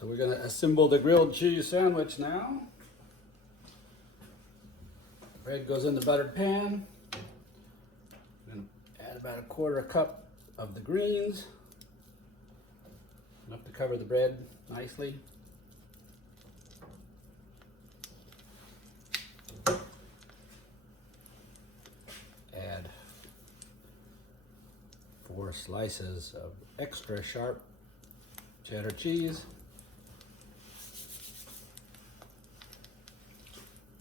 So we're going to assemble the grilled cheese sandwich now. Bread goes in the buttered pan. I'm going to add about 1/4 cup of the greens, enough to cover the bread nicely. Add 4 slices of extra sharp cheddar cheese.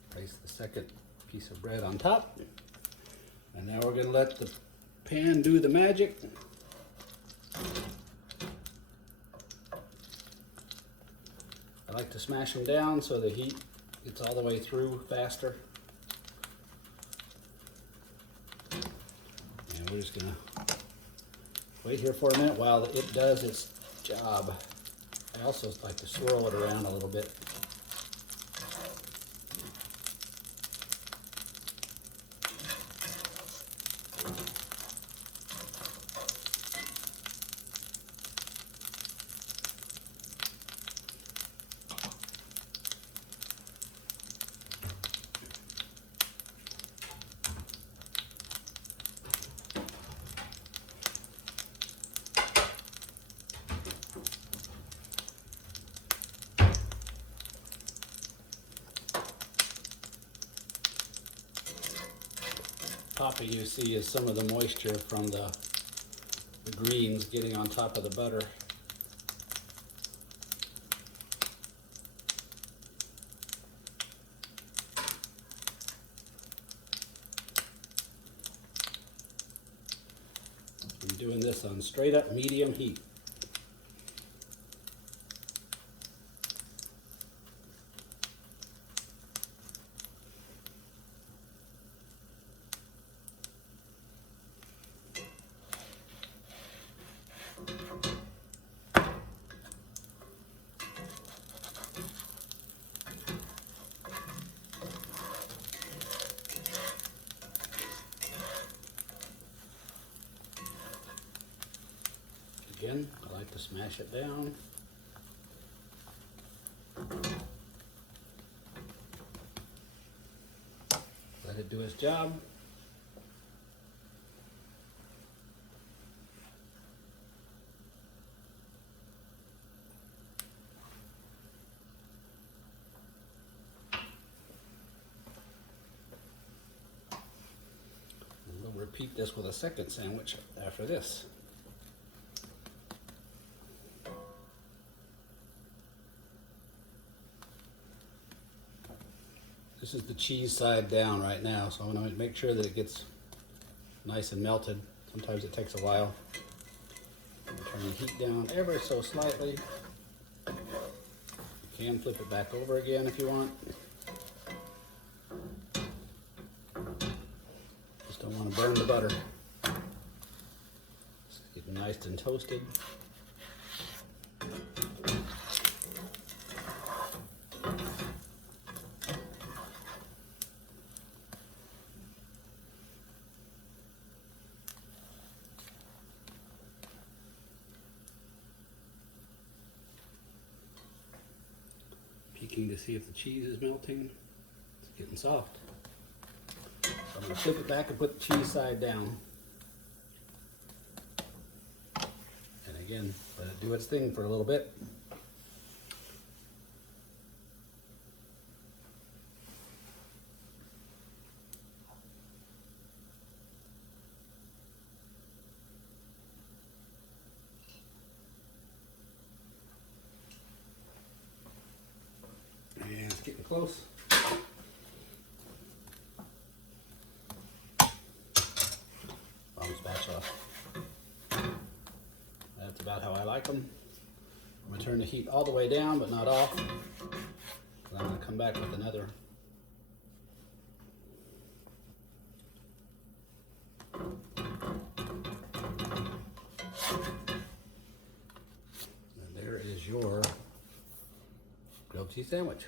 Place the second piece of bread on top. And now we're going to let the pan do the magic. I like to smash them down so the heat gets all the way through faster. And we're just going to wait here for a minute while it does its job. I also like to swirl it around a little bit. Popping you see is some of the moisture from the greens getting on top of the butter. I'm doing this on straight up medium heat. Again, I like to smash it down. Let it do its job. And we'll repeat this with a second sandwich after this. This is the cheese side down right now, so I'm going to make sure that it gets nice and melted. Sometimes it takes a while. Turn the heat down ever so slightly. You can flip it back over again if you want. Just don't want to burn the butter. Just get it nice and toasted. Peeking to see if the cheese is melting. It's getting soft. So I'm going to flip it back and put the cheese side down. And again, let it do its thing for a little bit. And it's getting close. Bottom spatula. That's about how I like them. I'm going to turn the heat all the way down, but not off. And I'm going to come back with another. And there is your grilled cheese sandwich.